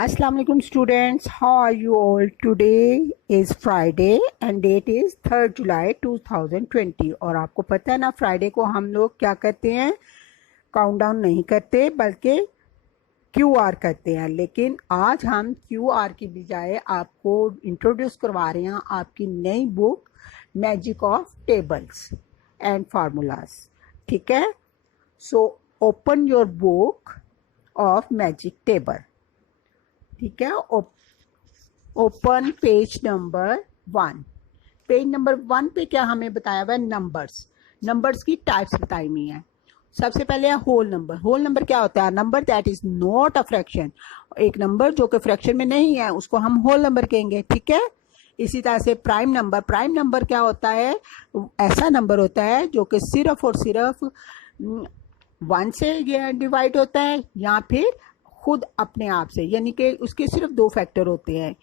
Assalamu alaikum students, how are you all? Today is Friday and date is 3rd July 2020 और आपको पता है ना फ्राइडे को हम लोग क्या करते हैं, काउंटडाउन नहीं करते बल्कि QR करते हैं। लेकिन आज हम QR की बजाय आपको इंट्रोड्यूस करवा रहे हैं आपकी नई book magic of tables and formulas. ठीक है, so open your book of magic table. ठीक है, open page number 1। Page number 1 पे क्या हमें बताया हुआ है, नंबर्स की टाइप्स बताई हुई हैं। सबसे पहले है होल नंबर। होल नंबर क्या होता है? Number that is not a fraction. एक नंबर जो कि फ्रैक्शन में नहीं है उसको हम होल नंबर कहेंगे। ठीक है, इसी तरह से प्राइम नंबर क्या होता है? ऐसा नंबर होता है जो कि सिर्फ और सिर्फ 1 से डिवाइड होता है या फिर खुद अपने आप से, यानी कि उसके सिर्फ 2 फैक्टर होते हैं।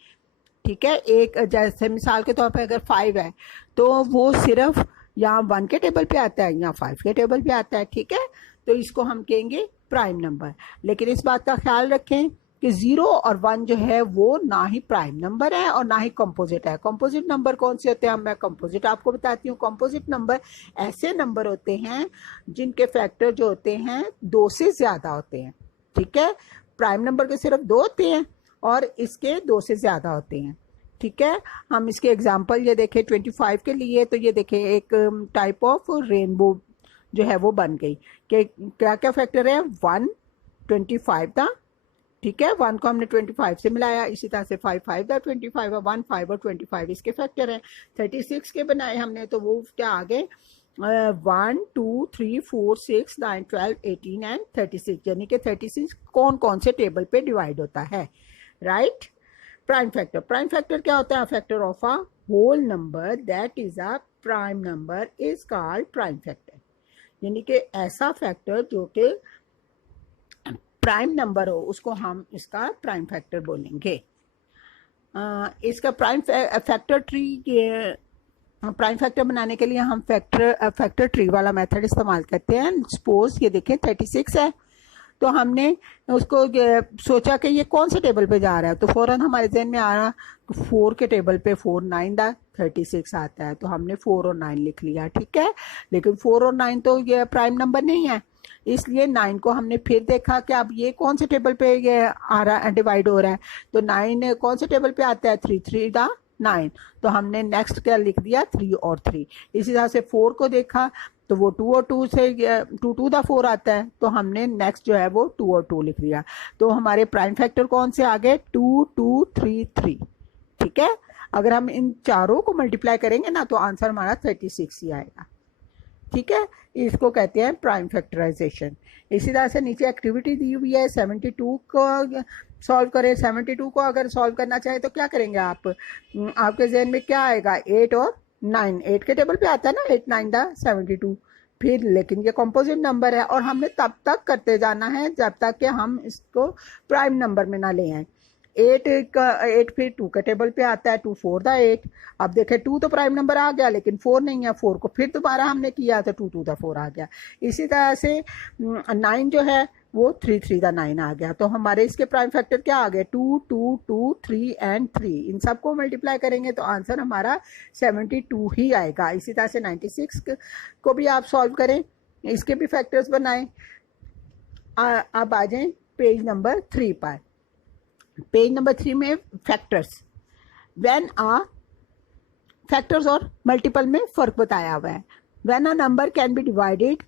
ठीक है, एक जैसे मिसाल के तौर पर अगर 5 है तो वो सिर्फ या 1 के टेबल पे आता है या 5 के टेबल पे आता है। ठीक है, तो इसको हम कहेंगे प्राइम नंबर। लेकिन इस बात का ख्याल रखें कि 0 और 1 जो है वो ना ही प्राइम नंबर है और ना ही कंपोजिट है। कंपोजिट नंबर कौन से होते हैं? मैं कंपोजिट आपको बताती हूँ। कंपोजिट नंबर ऐसे नंबर होते हैं जिनके फैक्टर जो होते हैं 2 से ज्यादा होते हैं। ठीक है, प्राइम नंबर के सिर्फ 2 होते हैं और इसके 2 से ज्यादा होते हैं। ठीक है, हम इसके एग्जांपल ये देखें 25 के लिए, तो ये देखें एक टाइप ऑफ रेनबो जो है वो बन गई कि क्या क्या फैक्टर है? 1 25 था। ठीक है, 1 को हमने 25 से मिलाया, इसी तरह से 5 5 था 25 और 1 5 और 25 इसके फैक्टर हैं। 36 के बनाए हमने तो वो क्या आ गए? 1 2 3 4 6 9 12 18 एंड 36, यानी कि 36 कौन कौन से टेबल पे डिवाइड होता है। राइट, प्राइम फैक्टर क्या होता है? Factor of a whole number that is a prime number is called prime factor, यानी कि ऐसा फैक्टर जो कि प्राइम नंबर हो उसको हम इसका प्राइम फैक्टर बोलेंगे। इसका प्राइम फैक्टर बनाने के लिए हम फैक्टर ट्री वाला मेथड इस्तेमाल करते हैं। सपोज ये देखें 36 है तो हमने उसको सोचा कि ये कौन से टेबल पे जा रहा है, तो फौरन हमारे जहन में आ रहा 4 के टेबल पे 4 9 दा 36 आता है तो हमने 4 और 9 लिख लिया। ठीक है, लेकिन 4 और 9 तो ये प्राइम नंबर नहीं है, इसलिए 9 को हमने फिर देखा कि अब ये कौन से टेबल पे ये आ रहा है, डिवाइड हो रहा है। तो 9 कौन से टेबल पे आता है? 3 3 दा 9, तो हमने नेक्स्ट क्या लिख दिया? 3 और 3। इसी तरह से 4 को देखा तो वो 2 और 2 से 2 2 दा 4 आता है तो हमने नेक्स्ट जो है वो 2 और 2 लिख दिया। तो हमारे प्राइम फैक्टर कौन से आ गए? 2 2 3 3। ठीक है, अगर हम इन चारों को मल्टीप्लाई करेंगे ना तो आंसर हमारा 36 ही आएगा। ठीक है, इसको कहते हैं प्राइम फैक्टराइजेशन। इसी तरह से नीचे एक्टिविटी दी हुई है 72 को सॉल्व करें। 72 को अगर सॉल्व करना चाहे तो क्या करेंगे आप? आपके जहन में क्या आएगा? 8 और 9, 8 के टेबल पे आता है ना, 8 9 दा 72। फिर लेकिन ये कंपोजिट नंबर है और हमने तब तक करते जाना है जब तक कि हम इसको प्राइम नंबर में ना ले आए। 8 फिर 2 के टेबल पे आता है, 2 4 दा 8। अब देखें 2 तो प्राइम नंबर आ गया लेकिन 4 नहीं है, 4 को फिर दोबारा हमने किया तो 2 2 दा 4 आ गया। इसी तरह से 9 जो है वो 3 3 दा 9 आ गया। तो हमारे इसके प्राइम फैक्टर क्या आ गए? 2 2 2 3 एंड 3। इन सबको मल्टीप्लाई करेंगे तो आंसर हमारा 72 ही आएगा। इसी तरह से 96 को भी आप सॉल्व करें, इसके भी फैक्टर्स बनाएं। अब आ जाए पेज नंबर 3 पर। पेज नंबर 3 में फैक्टर्स, व्हेन आ फैक्टर्स और मल्टीपल में फर्क बताया हुआ है। When a number can be divided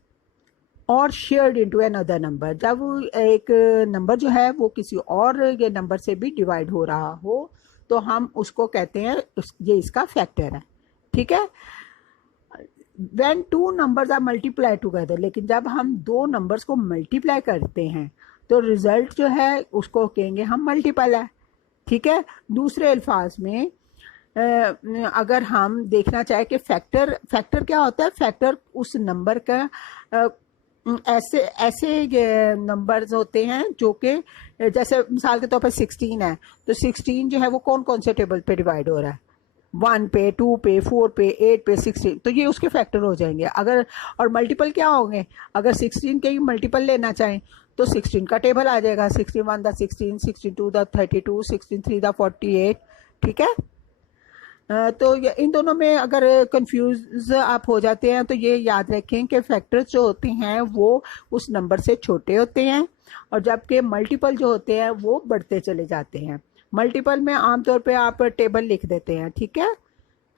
और शेयर्ड इनटू अनदर नंबर, जब एक नंबर जो है वो किसी और ये नंबर से भी डिवाइड हो रहा हो तो हम उसको कहते हैं ये इसका फैक्टर है। ठीक है, when 2 numbers are multiply together, लेकिन जब हम 2 नंबर्स को मल्टीप्लाई करते हैं तो रिजल्ट जो है उसको कहेंगे हम मल्टीपल है। ठीक है, दूसरे अल्फाज में अगर हम देखना चाहे कि फैक्टर क्या होता है? फैक्टर उस नंबर का ऐसे नंबर्स होते हैं जो कि जैसे मिसाल के तौर पर 16 है तो 16 जो है वो कौन कौन से टेबल पे डिवाइड हो रहा है? 1 पे, 2 पे, 4 पे, 8 पे, 16, तो ये उसके फैक्टर हो जाएंगे। अगर और मल्टीपल क्या होंगे? अगर 16 के ही मल्टीपल लेना चाहें तो 16 का टेबल आ जाएगा, 61 द 16, 62 द 32, 63 द 48, ठीक है। तो इन दोनों में अगर कंफ्यूज आप हो जाते हैं तो ये याद रखें कि फैक्टर्स जो होते हैं वो उस नंबर से छोटे होते हैं, और जबकि मल्टीपल जो होते हैं वो बढ़ते चले जाते हैं। मल्टीपल में आमतौर पे आप टेबल लिख देते हैं, ठीक है।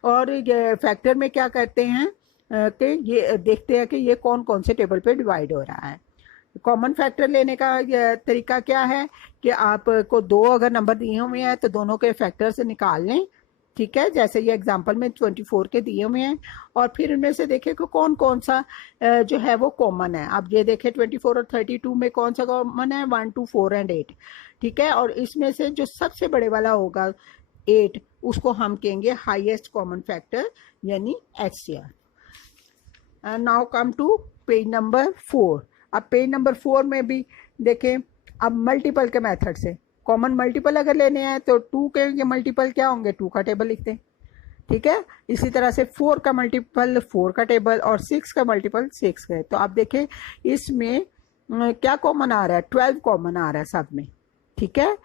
और ये फैक्टर में क्या करते हैं कि ये देखते हैं कि ये कौन कौन से टेबल पे डिवाइड हो रहा है। कॉमन फैक्टर लेने का तरीका क्या है कि आपको दो अगर नंबर दिए हुए हैं तो दोनों के फैक्टर से निकाल लें, ठीक है। जैसे ये एग्जांपल में 24 के दिए हुए हैं, और फिर इनमें से देखें कि कौन कौन सा जो है वो कॉमन है। अब ये देखें 24 और 32 में कौन सा कॉमन है, 1 2 4 एंड 8, ठीक है। और इसमें से जो सबसे बड़े वाला होगा 8, उसको हम कहेंगे हाईएस्ट कॉमन फैक्टर यानी HCF। And now come to page number 4। अब पेज नंबर 4 में भी देखें, अब मल्टीपल के मेथड से कॉमन मल्टीपल अगर लेने हैं तो 2 के मल्टीपल क्या होंगे, 2 का टेबल लिखते हैं, ठीक है। इसी तरह से 4 का मल्टीपल 4 का टेबल, और 6 का मल्टीपल 6 का है। तो आप देखें इसमें क्या कॉमन आ रहा है, 12 कॉमन आ रहा है सब में, ठीक है।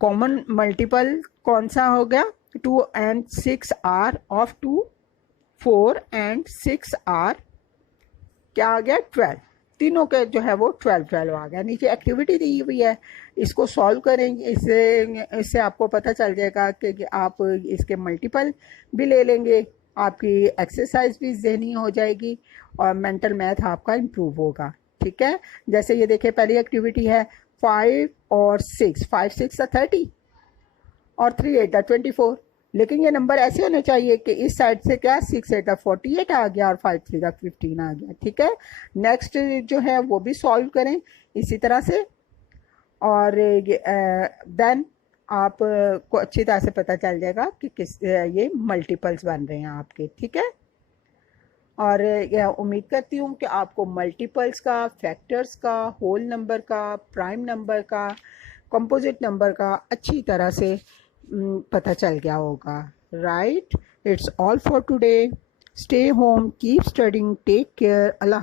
कॉमन मल्टीपल कौन सा हो गया, 2 and 6 are of 2, 4 and 6 are क्या आ गया, 12। तीनों के जो है वो 12 आ गया। नीचे एक्टिविटी दी हुई है, इसको सॉल्व करेंगे, इससे आपको पता चल जाएगा कि आप इसके मल्टीपल भी ले लेंगे, आपकी एक्सरसाइज भी ज़हनी हो जाएगी और मेंटल मैथ आपका इम्प्रूव होगा, ठीक है। जैसे ये देखिए पहली एक्टिविटी है 5 और 6, 5 6 30 और 3 8 24, लेकिन ये नंबर ऐसे होने चाहिए कि इस साइड से क्या 6 8 48 आ गया और 5 3 15 आ गया, ठीक है। नेक्स्ट जो है वो भी सॉल्व करें इसी तरह से, और देन आप को अच्छी तरह से पता चल जाएगा कि किस ये मल्टीपल्स बन रहे हैं आपके, ठीक है। और यह उम्मीद करती हूँ कि आपको मल्टीपल्स का, फैक्टर्स का, होल नंबर का, प्राइम नंबर का, कंपोजिट नंबर का अच्छी तरह से पता चल गया होगा, right. It's all for today. Stay home, keep studying, take care, Allah.